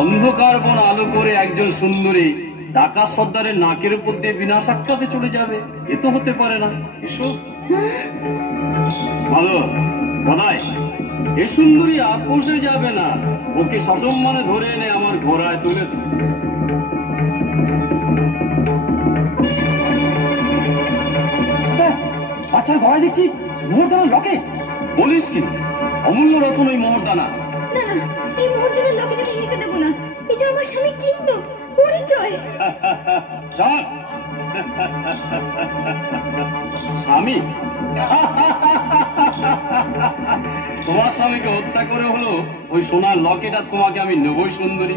অন্ধকার বন আলো করে একজন সুন্দরী ডাকাত সর্দারের নাকের উপর দিয়ে বিনা সাক্ষাতে চলে যাবে, এ তো হতে পারে না। এসো ভালো বলাই, এ সুন্দরী আপোষে যাবে না, ওকে সসম্মানে ধরে এনে আমার ঘোড়ায় তুলে বাচ্চার ঘোড়ায় দেখছি মোহরদানার লকেট। বলিস কি? অমূল্য রতন ওই মোহরদানা? না না, এই মোহরদানার লকেট আমি নিতে দেবো না, এটা আমার স্বামীর চিহ্ন, পরিচয়। স্বামী? তোমার স্বামীকে হত্যা করে হলো ওই সোনার লকেট আর তোমাকে আমি নেবই সুন্দরী।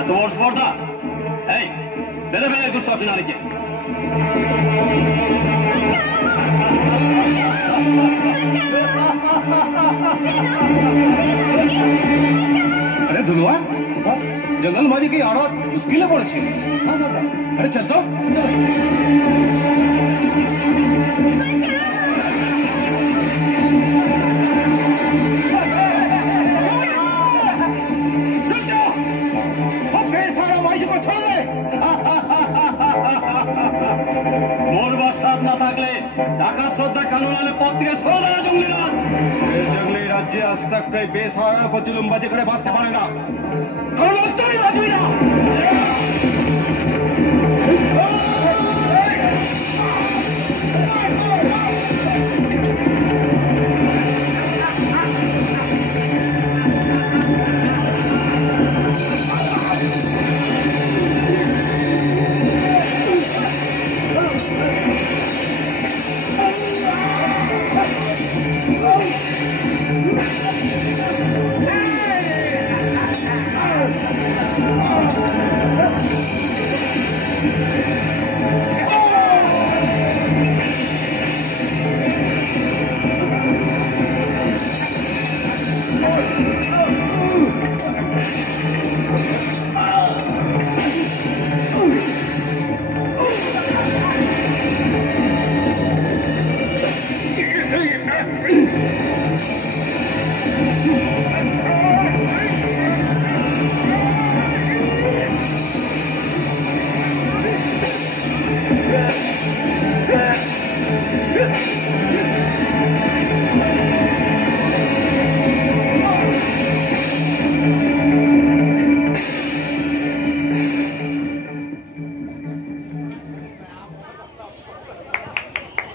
এত বড় স্পর্ধা! এই বেড়ে বেড়ে দুঃসাহসী নারীকে। अरे धुलवा, जंगल माजी की औरत मुश्किलें पड़े। अरे चल तो चल। মরবার সাথ না থাকলে ঢাকা শ্রদ্ধা কানুন আলে পত্রিকা সরে জঙ্গলি রাজ। जंगली राज्य आज तक कई बेसहारा को जुलुमबाजी करे बात माने ना, करो तो ही राजवी ना।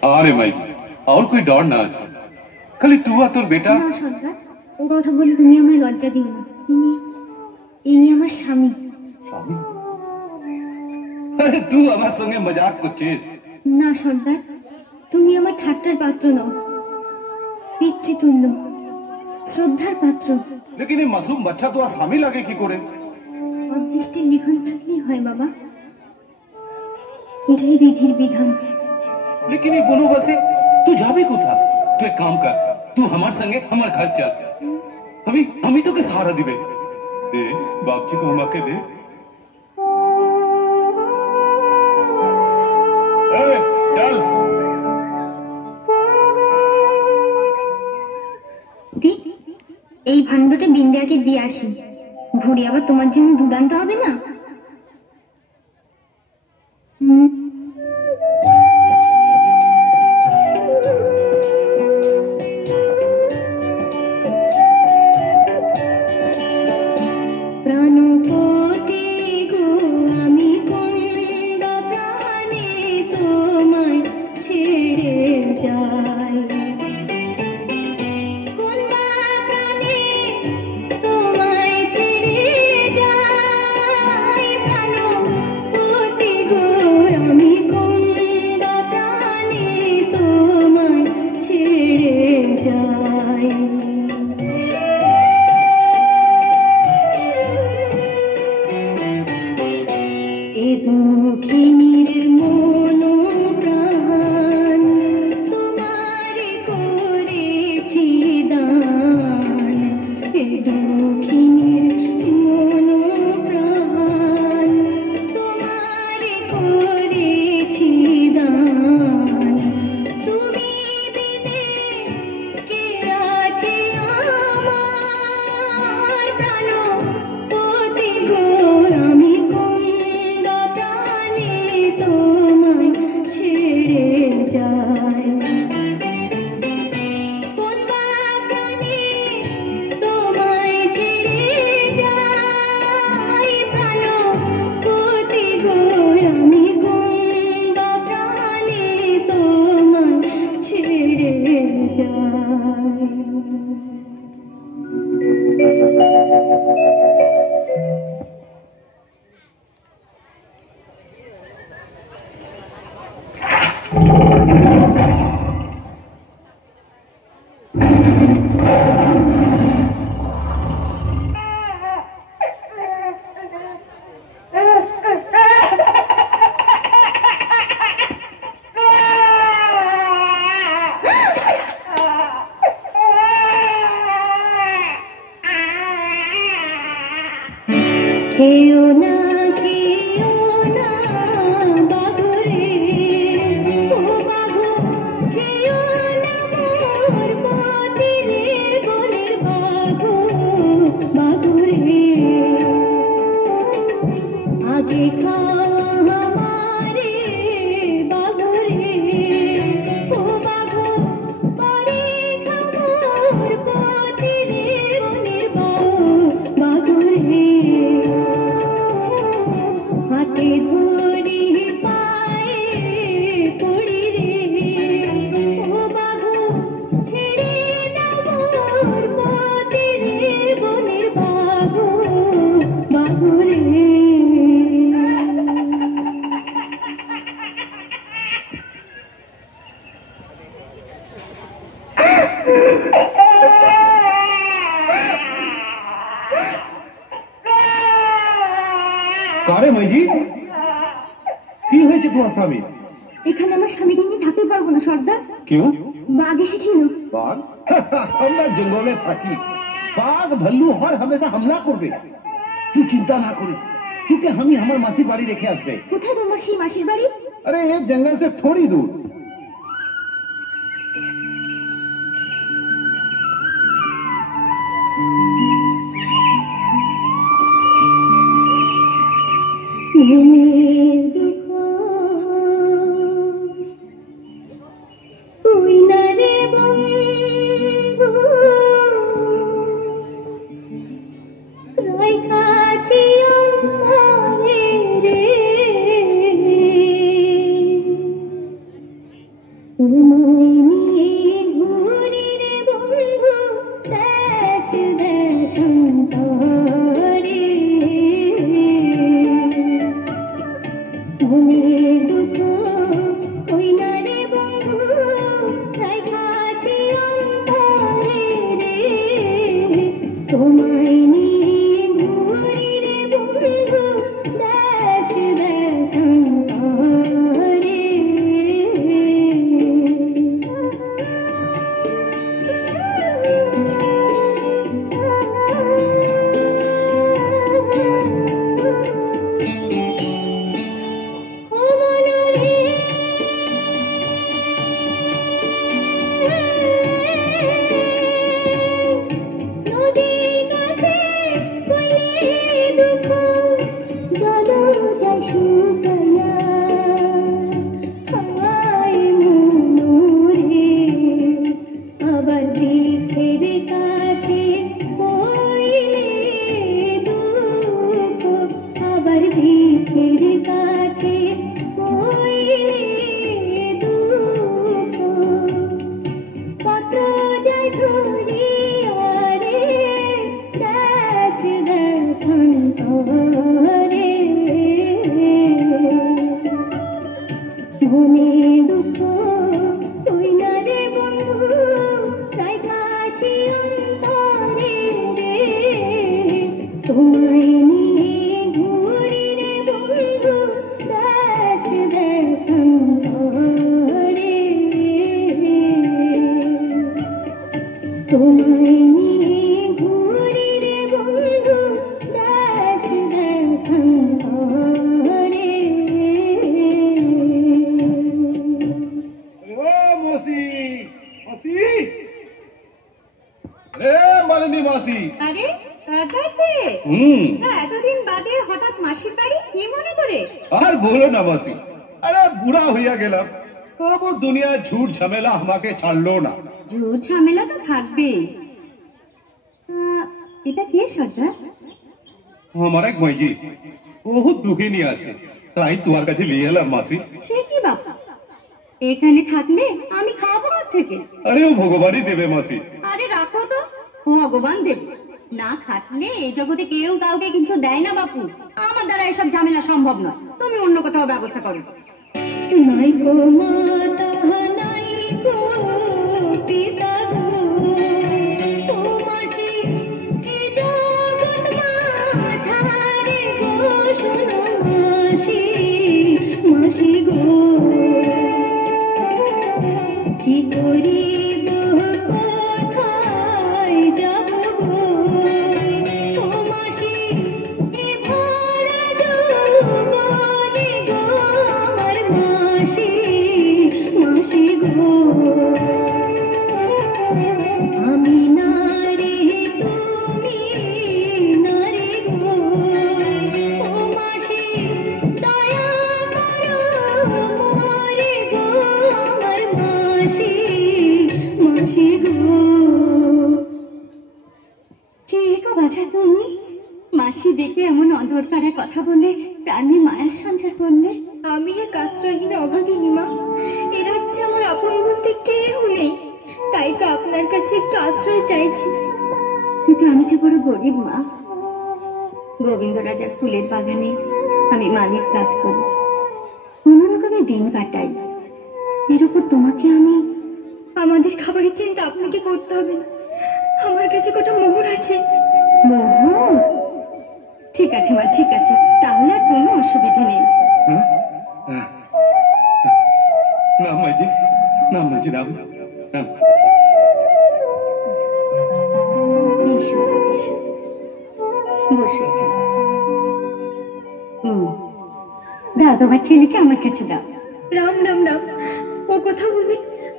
अरे भाई और कोई डर ना আছে খালি তুই আর তোর বেটা না সর্দার, ও কথা বলে তুমি আমায় লজ্জা দিও না। ইনি আমার স্বামী। স্বামী? আরে তুই আমার সঙ্গে মজাক করছিস? না সর্দার, তুমি আমার ঠাট্টার পাত্র নও, পিতৃতুল্য, শ্রদ্ধার পাত্র। लेकिन ये मासूम बच्चा तो आसामी लगे की करे? অদৃষ্টির লিখন থাকলেই হয় বাবা, এটাই বিধির বিধান। लेकिन ये बोलो बसे तू जाबे कोथा? तू एक काम कर, तू हमार संगे हमार घर चल, हमी तो के सहारा दिबे। दे बाप जी को हम आके दे। चल দি, এই ভাণ্ডটা বিন্দিয়াকে দিয়ে আসি, ঘুরে আবার তোমার জন্য দুধ আনতে হবে না? কারে মাইজি কি হয়েছে তোমার স্বামী? এখানে আমার স্বামীকে নিয়ে থাকতে পারবো না সর্দার। क्यों? বাঘ এসেছিল। বাঘ? আমরা জঙ্গলে থাকি, বাঘ ভাল্লু হর হামেশা হামলা করবে। তুই চিন্তা না করিস, তোকে আমি আমার মাসির বাড়ি রেখে আসবে। কোথায় তোমার সেই মাসির বাড়ি? अरे एक जंगल से थोड़ी दूर। তোমায় নিয়ে ঘুরি রে বন্ধু দেশ দেশান্তরে, মনের দুঃখ ওই না রে বন্ধু রাখাছি অন্তরে রে। তোমায় নিয়ে ঘুরি রে বন্ধু দেশ দেশান্তরে। ও মনরে নদীর কাছে কইলে দুঃখ জল যায় শুকাইয়া, হায় মনরে আবার বৃক্ষের কাছে কইলে দুঃখ, আবার বৃক্ষের কাছে কইলে দুঃখ। পত্র যায় ঝরিয়া রে দেশ দেশান্তরে, মনে দুঃখ তুই না রে বন্ধু রাখাছি অন্তরে রে। তোমায় নিয়ে ঘুরি রে বন্ধু দেশ দেশান্তরে, তোমায় নিয়ে ঘুরি রে বন্ধু দেশ দেশান্তরে। ও মাসি, মাসি, রে মালিনী মাসি। আরে কাকাতে এতদিন বাদে হঠাৎ মাসির বাড়ি কি মনে করে? আর বলো না মাসি, আরে বুড়া হইয়া গেলাম, তবু দুনিয়া ঝুট ঝামেলা আমাকে ছাড়লো না। ঝুট ঝামেলা তো থাকবেই। এটা কে সর্দার? আমার এক মাইজি বহুত দুঃখে নিয়ে আছে, তাই তোমার কাছে নিয়ে এলাম মাসি। সে কি বাবা, এখানে থাকলে আমি খাবো কোথা থেকে? আরে ও ভগবানই দেবে মাসি। আরে রাখো তো, ভগবান দেবে। না খাটলে এই জগতে কেউ কাউকে কিছু দেয় না বাপু। আমার দ্বারা এসব ঝামেলা সম্ভব নয়, তুমি অন্য কোথাও ব্যবস্থা করো। নাই গো মাতা নাই গো পিতা গো, ও মাসি এ জগৎ মাঝারে গো শোনো মাসি, মাসি গো কি করিব কোথায় যাব গো, ও মাসি এ ভরা যৌবনে গো আমার মাসি, মাসি গো আমি না রে তুমি না রে গো, ও মাসি দয়া করো মোরে গো আমার মাসি, মাসি গো। কে গো বাছা তুমি? মাসি দেখে এমন অদর কারা কথা বলে প্রাণে মায়ার সঞ্চার করলে। আমি এক আশ্রয়হীন অভাগিনী মা, এ রাজ্যে আমার আপন বলতে কেউ নেই, তাই তো আপনার কাছে একটু আশ্রয় চাইছি। কিন্তু আমি যে বড় গরিব মা। গোবিন্দ রাজার ফুলের বাগানে আমি মালিক কাজ করি, কোনো রকমে দিন কাটাই। এর উপর তোমাকে আমি। আমাদের খাবারের চিন্তা আপনাকে করতে হবে না, আমার কাছে কত মোহর আছে। মোহর? ঠিক আছে মা, ঠিক আছে, তাহলে আর কোনো অসুবিধা নেই। না মাইজি, না মাইজি, না না। এসো, এসো, বসো এখানে। দাও তোমার ছেলেকে আমার কাছে দাও। রাম রাম রাম, ও কথা বলে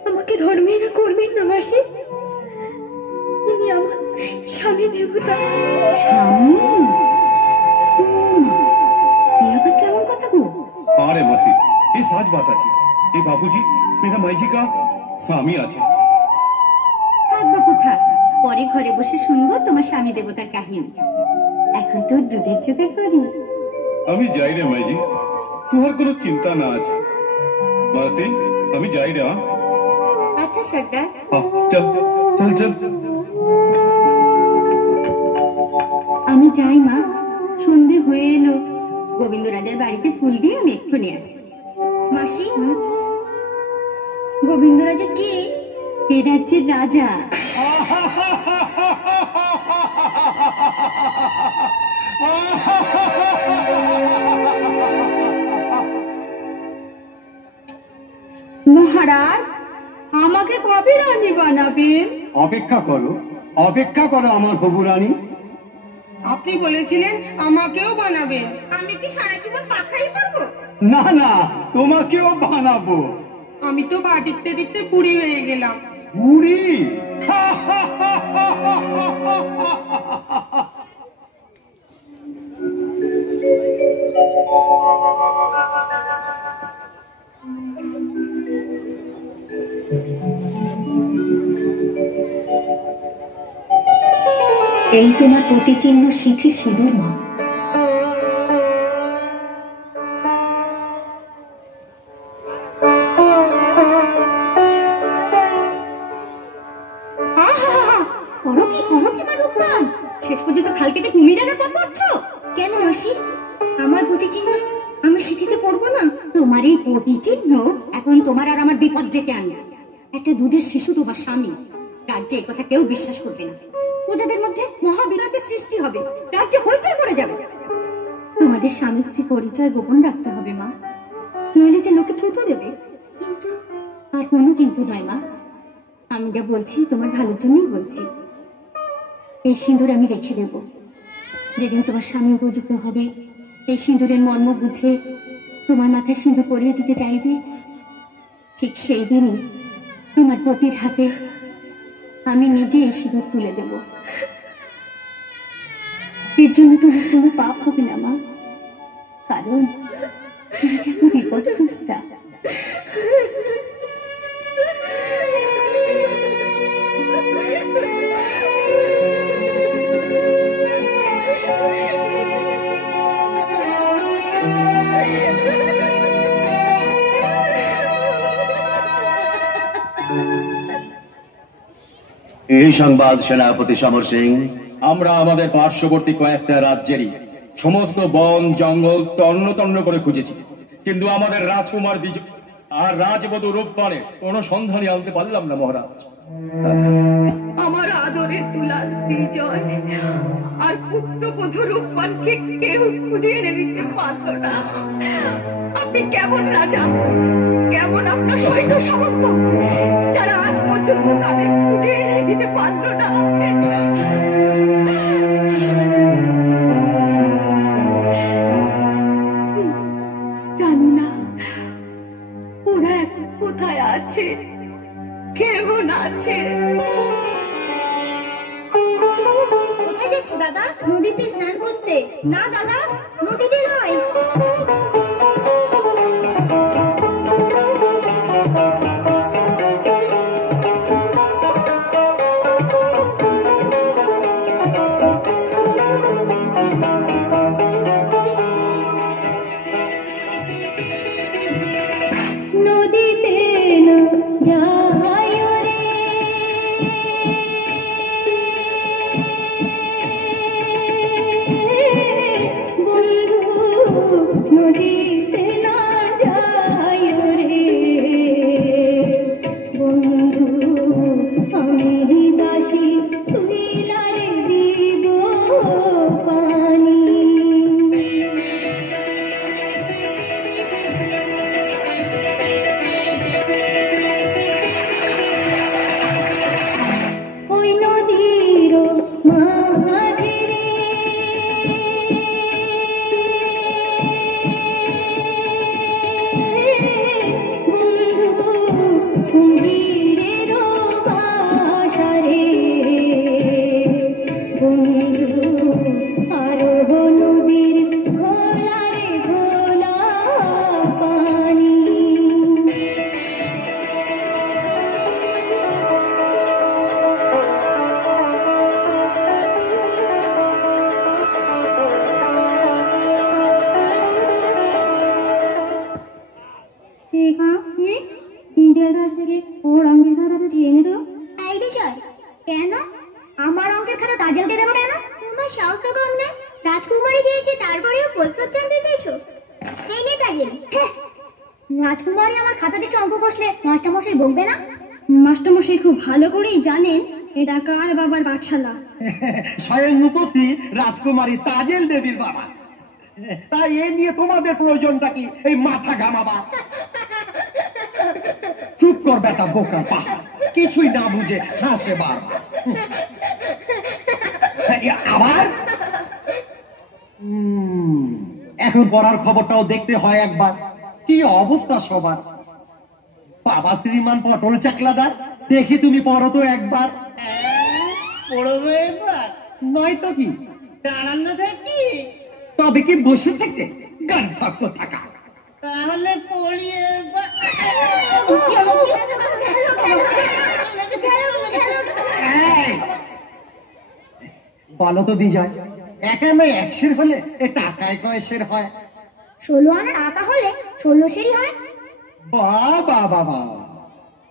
আমাকে ধর্মের করবেন না মাসি। ইনি আমার স্বামী দেবতা। স্বামী? ये আবার কেমন কথা গো? अरे मसी, ये सच बात है। ये बाबूजी मेरा माई जी का स्वामी আছে। থাক বাপু থাক, পরে ঘরে বসে শুনবো তোমার স্বামী দেবতার কাহিনী। এখন তো দুধের চোখের করি। আমি যাই রে মাইজি, তোমার কোনো চিন্তা না আছে। মাসি আমি যাই রে। আচ্ছা সর্দার। चल चल चल। আমি যাই মা, সন্ধে হয়ে এলো। গোবিন্দ রাজার বাড়িতে ফুল দিয়ে আমি এক্ষুনি আসছি। মাসি, গোবিন্দ রাজা কে? এ রাজ্যের রাজা। মহারাজ, আমাকে কবে রানী বানাবেন? অপেক্ষা করো আমার হবু রানী। আপনি বলেছিলেন আমাকেও বানাবেন। আমি কি সারা জীবন পাখাই পারবো? না না, তোমাকেও বানাবো। আমি তো পা টিপতে টিপতে পুরি হয়ে গেলাম। বুড়ি? এই তোমার প্রতিচিহ্ন সিঁথি সিঁদুর মা। শেষ পর্যন্ত খাল কেটে কুমিরের পথ ধরছো কেন মাসি? আমার প্রতিচিহ্ন আমার সিঁথিতে পড়বো না? তোমার এই প্রতিচিহ্ন এখন তোমার আর আমার বিপদ ডেকে আনবে। একটা দুধের শিশু তোমার স্বামী, রাজ্যে এই কথা কেউ বিশ্বাস করবে না। প্রজাদের মধ্যে মহাবিরাটের সৃষ্টি হবে, রাজ্যে হইচই পড়ে যাবে। তোমাদের স্বামী স্ত্রী পরিচয় গোপন রাখতে হবে মা, নইলে যে লোকে থুতু দেবে। কিন্তু আর কোনো কিন্তু নয় মা, আমি যা বলছি তোমার ভালোর জন্যই বলছি। এই সিঁদুর আমি রেখে দেব। যেদিন তোমার স্বামী উপযুক্ত হবে, এই সিঁদুরের মর্ম বুঝে তোমার মাথায় সিঁদুর পরিয়ে দিতে চাইবে, ঠিক সেই দিনই তোমার পতির হাতে আমি নিজে এই সিঁদুর তুলে দেব। এর জন্য তোমার কোনো পাপ হবে না মা, কারণ তুমি যেন বিপদগ্রস্তা। এই সংবাদ সেনাপতি সমর সিং। আমরা আমাদের পার্শ্ববর্তী কয়েকটা রাজ্যেরই সমস্ত বন জঙ্গল তন্ন তন্ন করে খুঁজেছি, কিন্তু আমাদের রাজকুমার বিজয় আর রাজবধূ রূপবানের কোনো সন্ধানই আনতে পারলাম না মহারাজ। আমার আদরের দুলাল বিজয় আর পুত্রবধূ রূপবানকে কেউ খুঁজে এনে দিতে পারল না। আপনি কেমন রাজা, কেমন আপনার সৈন্য সামন্ত, যারা আজ পর্যন্ত তাদের খুঁজে এনে দিতে পারল না। জানি না ওরা এখন কোথায় আছে, কেমন আছে। কোথায় যাচ্ছ দাদা? নদীতে স্নান করতে। না দাদা, নদীতে নয়। নদীতে না যায় রে, বন্ধু নদীতে না যায় রে, বন্ধু আমি দাসী তুই লারে দিব পানি। ওই নদীর মাঝে রে, বন্ধু কুম্ভীরের ভাষা রে, বন্ধু আরোহ নদীর ঘোলা রে ঘোলা পানি। বিজয়ের কাছ থেকে ওর অঙ্কের খাতাটা চেয়ে নিল। এই বিষয় কেন আমার অঙ্কের খাতা তাজেলকে দেবো কেন? তোমার সাহস তো কম না, রাজকুমারী চেয়েছে তারপরেও কৈফিয়ত জানতে চাইছো। এই নে তাজেল। হ্যাঁ, রাজকুমারী আমার খাতা দেখে অঙ্ক কষলে মাস্টারমশাই বকবে না? মাস্টারমশাই খুব ভালো করেই জানেন এটা কার বাবার পাঠশালা। স্বয়ং উপস্থিত রাজকুমারী তাজেল দেবীর বাবা। তাই এ নিয়ে তোমাদের প্রয়োজনটা কি এই মাথা ঘামাবা? চুপ কর বেটা বোকা পাহাড়, কিছুই না বুঝে হাসে বারবার। আবার এখন পড়ার খবরটাও দেখতে হয় একবার। কি অবস্থা সবার। বাবা শ্রীমান পটল চাকলাদার, দেখি তুমি পড়ো তো একবার। পড়বে এবার? নয়তো কি দাঁড়ানো থাকি? তবে কি বসে থেকে গান থাকতো থাকা? তাহলে পড়ি এবার। এই, বলো তো বিজয়, একা নয় একশের হলে এ টাকায় কয়েশের হয়? 16 আনার আঁকা হলে 16 সেরই হয়। বাবা বাবা,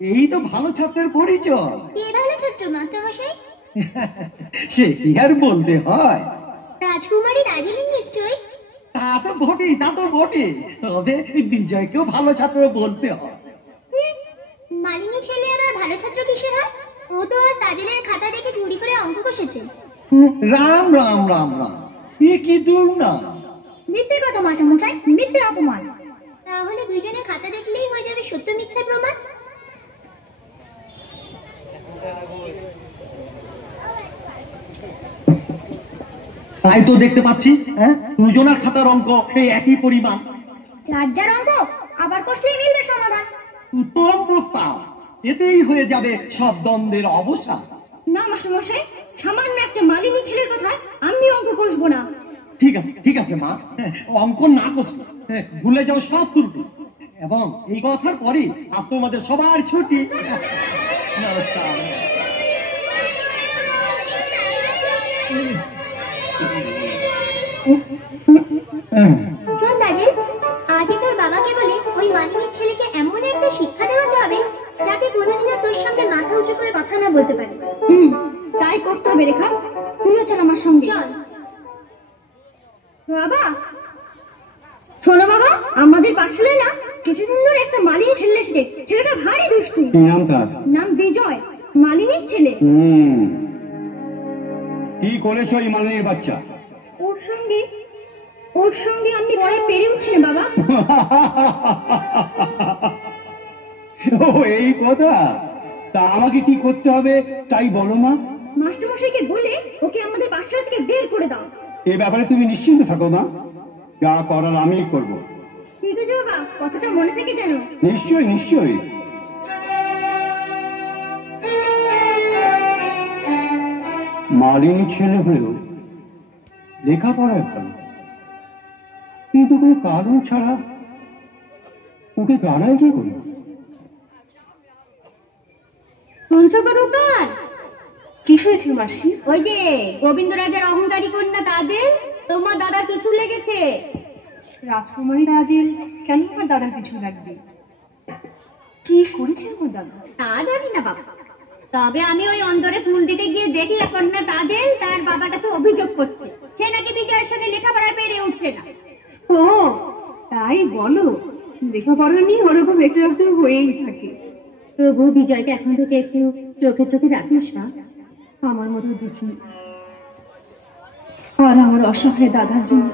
এই তো ভালো ছাত্রের পরিচয়। কে ভালো ছাত্র মাস্টারমশাই? সে কি আর বলতে হয়। রাজকুমারী দার্জিলিং নিশ্চয়ই। তা তো বটেই, তা তো বটে। তবে বিজয়কেও ভালো ছাত্র বলতে হয়। মালিনী ছেলে আবার ভালো ছাত্র কিসের হয়? ও তো আর তাজেলের খাতা দেখে চুরি করে অঙ্ক কষেছে। রাম রাম রাম রাম, এ কি দূর না। মিথ্যে কথা মাস্টারমশাই, মিথ্যে অপমান। তাহলে দুইজনের খাতা দেখলেই হয়ে যাবে সত্য মিথ্যার প্রমাণ। তাই তো দেখতে পাচ্ছি, হ্যাঁ, দুজনের খাতার অঙ্ক এই একই পরিমাণ। যার যার অঙ্ক আবার কষলেই মিলবে সমাধান। উত্তম প্রস্তাব, এতেই হয়ে যাবে সব দ্বন্দ্বের অবসান। না মাস্টারমশাই, সামান্য একটা মালিনী ছেলের কথা আমি অঙ্ক কষবো না। ঠিক আছে মা, অঙ্ক না করছি, ভুলে যাও সব ত্রুটি। এবং এই কথার পরই আজ তোমাদের সবার ছুটি। নমস্কার। শোন তাজেল, আগে তোর বাবাকে বলে ওই মালিনীর ছেলেকে এমন একটা শিক্ষা দেওয়াতে হবে যাতে কোনোদিনও তোর সামনে মাথা উঁচু করে কথা না বলতে পারে। তাই করতে হবে রেখা, তুইও চল আমার সঙ্গে। চল। বাবা শোনো বাবা, আমাদের পাঠশালায় না কিছুদিন ধরে একটা মালিনী ছেলে এসেছে। ছেলেটা ভারী দুষ্টু। কি নাম তার? নাম বিজয়, মালিনীর ছেলে। কি করেছো এই মালিনীর বাচ্চা? ওর সঙ্গে আমি পরে পেরে উঠছি না বাবা। ও এই কথা, তা আমাকে কি করতে হবে তাই বলো মা। মাস্টারমশাইকে বলে ওকে আমাদের পাঠশালা থেকে বের করে দাও। এ ব্যাপারে তুমি নিশ্চিন্ত থাকো মা, যা করার আমিই করব। ঠিক আছে বাবা, কথাটা মনে থেকে যেন। নিশ্চয়ই নিশ্চয়ই। মালিনী ছেলে হলেও লেখাপড়ায় ভালো, কিন্তু কোনো কারণ ছাড়া ওকে গাড়াই যে করি। শুনছো রূপার? কি হয়েছে মাসি? ওই যে গোবিন্দ রাজার অহংকারী কন্যা তাজেল তোমার দাদার কিছু লেগেছে। রাজকুমারী তাজেল কেন আমার দাদার পিছু লাগবে? কি করেছে আমার দাদা? তা জানি না বাবা, তবে আমি ওই অন্তরে ফুল দিতে গিয়ে দেখলে কন্যা তাজেল তার বাবার কাছে অভিযোগ করছে সে নাকি বিজয়ের সঙ্গে লেখাপড়া পেরে উঠছে না। ও তাই বলো? লেখাপড়া নিয়ে ওরকম একটু একটু হয়েই থাকে। তবু বিজয়কে এখন থেকে একটু চোখে চোখে রাখিস না, আমার মতো দুঃখী আর আমার অসহায় দাদার জন্য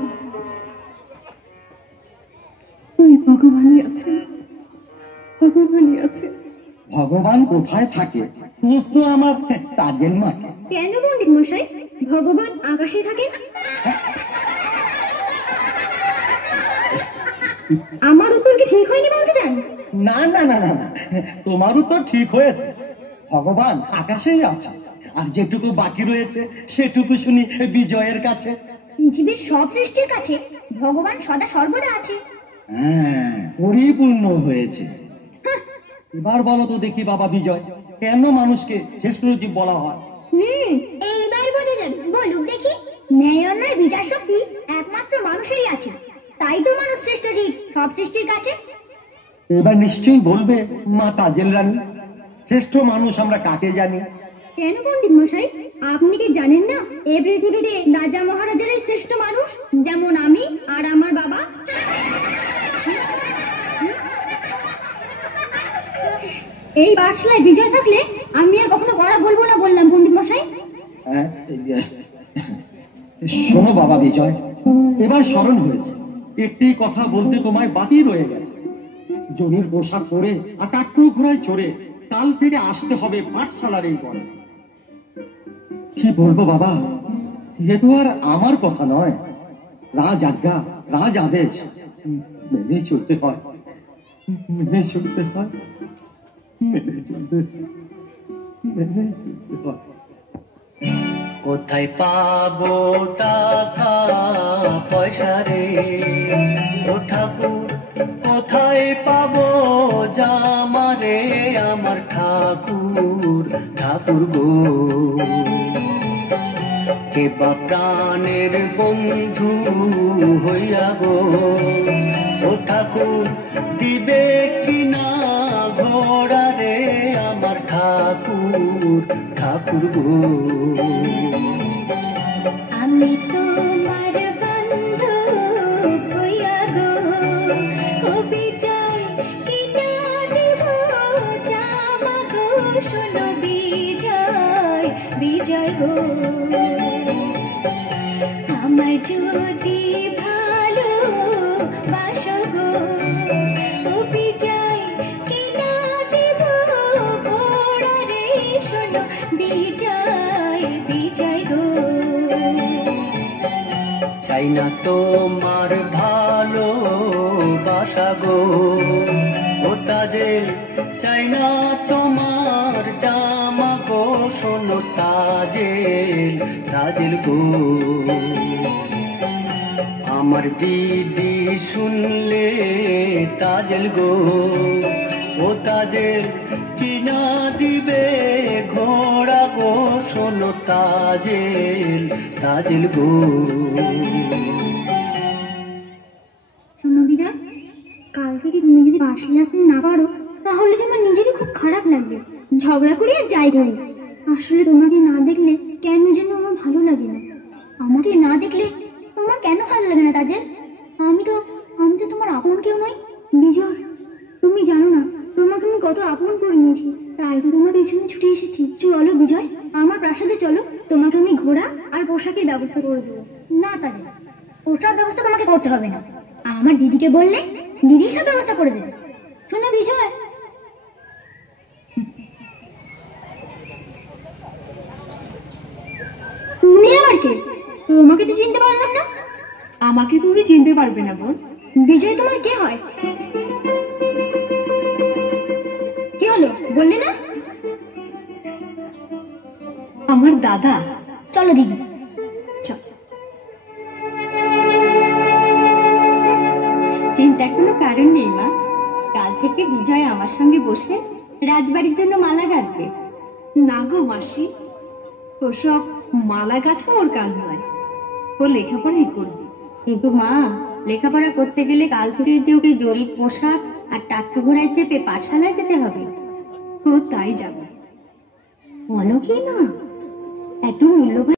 ওই ভগবানই আছে, ভগবানই আছে। ভগবান কোথায় থাকে প্রশ্ন আমার তাজেল মাকে। কেন পণ্ডিত মশাই, ভগবান আকাশে থাকেন? আমার উত্তর কি ঠিক হয়নি বলতে চান? না না না না না, তোমার উত্তর ঠিক হয়েছে। ভগবান আকাশেই আছে, আর যেটুকু বাকি রয়েছে সেটুকু শুনি বিজয়ের কাছে। পৃথিবীর সব সৃষ্টির কাছে ভগবান সদা সর্বদা আছে। হ্যাঁ, পরিপূর্ণ হয়েছে। এবার বলো তো দেখি বাবা বিজয়, কেন মানুষকে শ্রেষ্ঠ জীব বলা হয়? এইবার বোঝা যাবে, বলুক দেখি। ন্যায় অন্যায় বিচার শক্তি একমাত্র মানুষেরই আছে, তাই তো মানুষ শ্রেষ্ঠ জীব সব সৃষ্টির কাছে। এবার নিশ্চয়ই বলবে মা তাজেল রানী। শ্রেষ্ঠ মানুষ আমরা কাকে জানি? কেন পণ্ডিত মশাই, আপনি কি জানেন না এই পৃথিবীতে রাজা মহারাজারাই শ্রেষ্ঠ মানুষ, যেমন আমি আর আমার বাবা। এই পাঠশালায় বিজয় থাকলে আমি আর কখনো গড়া বলবো না বললাম পণ্ডিত মশাই। শোনো বাবা বিজয়, এবার স্মরণ হয়েছে, একটি কথা বলতে তোমায় বাকি রয়ে গেছে। জমির পোশাক পরে আর টাট্টু ঘোড়ায় চড়ে কাল থেকে আসতে হবে পাঠশালার এই পরে। কি বলবো বাবা, এ তো আর আমার কথা নয়, রাজ আজ্ঞা, রাজ আদেশ, মেনে চলতে হয়, মেনে চলতে হয়, মেনে চলতে হয়। কোথায় পাবো টাকা পয়সা রে ও ঠাকুর, কোথায় পাবো জামা রে আমার ঠাকুর, ঠাকুর গো। কে বা প্রাণের বন্ধু হইয়া গো ও ঠাকুর, দিবে কিনা ঘোড়া রে আমার ঠাকুর, ঠাকুর গো। আমি তোমার বন্ধু হইয়া গো ও বিজয়, কিনা দেব জামা গো, শোনো বিজয়, বিজয় গো। আমায় যদি ভালো বাসো গো ও বিজয়, কিনা দেব ঘোড়া রে, শোনো বিজয়, বিজয় গো। চাই না তোমার ভালো বাসা গো ও তাজেল, চাই না তোমার জামা গো, শোনো তাজেল, তাজেল গো। আমার দিদি শুনলে তাজেল গো ও তাজেল, কিনা দিবে ঘোড়া গো, শোনো তাজেল, তাজেল গো। শোনো বিজয়, কাল থেকে তুমি যদি পাশে আসতে না পারো তাহলে যে আমার নিজেরই খুব খারাপ লাগবে। ঝগড়া করি আর যাই করি, আসলে তোমাকে না দেখলে কেন যেন আমার ভালো লাগে না। আমাকে না দেখলে তোমার কেন ভালো লাগে না তাজেল? আমি তো তোমার আপন কেউ নই। বিজয়, তুমি জানো না তোমাকে আমি কত আপন করে নিয়েছি, তাই তো তোমার পেছনে ছুটে এসেছি। চলো বিজয়, আমার প্রাসাদে চলো, তোমাকে আমি ঘোড়া আর পোশাকের ব্যবস্থা করে দেবো। না তাজেল, পোশাক ব্যবস্থা তোমাকে করতে হবে না, আমার দিদিকে বললে দিদির সব ব্যবস্থা করে দেবে। শোনো বিজয়, তুমি আবার কে? তোমাকে তো চিনতে পারলাম না। আমাকে তুমি চিনতে পারবে না বোন। বিজয় তোমার কে হয়? কি হলো বললে না? আমার দাদা। চলো দিদি। চিন্তার কোনো কারণ নেই মা, কাল থেকে বিজয় আমার সঙ্গে বসে রাজবাড়ির জন্য মালা গাঁথবে। না গো মাসি, ওসব মালা গাঁথা ওর কাজ নয়, ও লেখাপড়াই করবে। কিন্তু মা, লেখাপড়া করতে গেলে কাল থেকে যে ওকে জরির পোশাক আর টাট্টু ঘোড়ায় চেপে পাঠশালায় যেতে হবে। ও তাই যাবে। বলো কি না, এত মূল্যবান